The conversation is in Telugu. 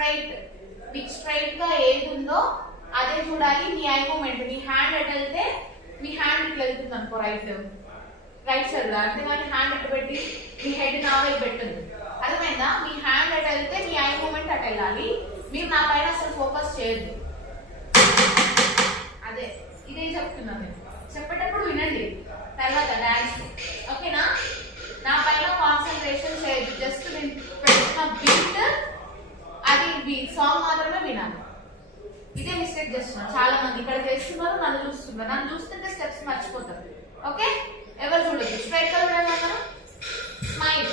స్ట్రైట్, మీకు స్ట్రైట్ గా ఏది ఉందో అదే చూడాలి. మీ ఐ మూమెంట్, మీ హ్యాండ్ ఎట్ వెళ్తే మీ హ్యాండ్ ఇట్లా వెళ్తుంది అనుకో, రైట్ సైడ్, అంతేగాని హ్యాండ్ ఎట్ పెట్టి మీ హెడ్ నా వైపు పెట్టదు. అర్థమైందా? మీ హ్యాండ్ ఎట్ వెళ్తే మీ ఐ మూమెంట్ అటు వెళ్ళాలి. మీరు నా పైన అసలు ఫోకస్ చేయొద్దు. అదే ఇదే చెప్తున్నాను నేను. చెప్పేటప్పుడు వినండి తర్వాత డాన్స్, ఓకేనా? నా పైన కాన్సన్ట్రేషన్ చేయొద్దు. జస్ట్ నేను పెడుతున్న బీట్, అది సాంగ్ మాత్రమే వినాలి. ఇదే మిస్టేక్ చేస్తున్నారు చాలా మంది. ఇక్కడ చేస్తున్నారు, నన్ను చూస్తున్నారు. నన్ను చూస్తుంటే స్టెప్స్ మర్చిపోతారు. ఓకే, ఎవరు చూడదు. స్ట్రైట్ గా చూడండి, స్మైల్.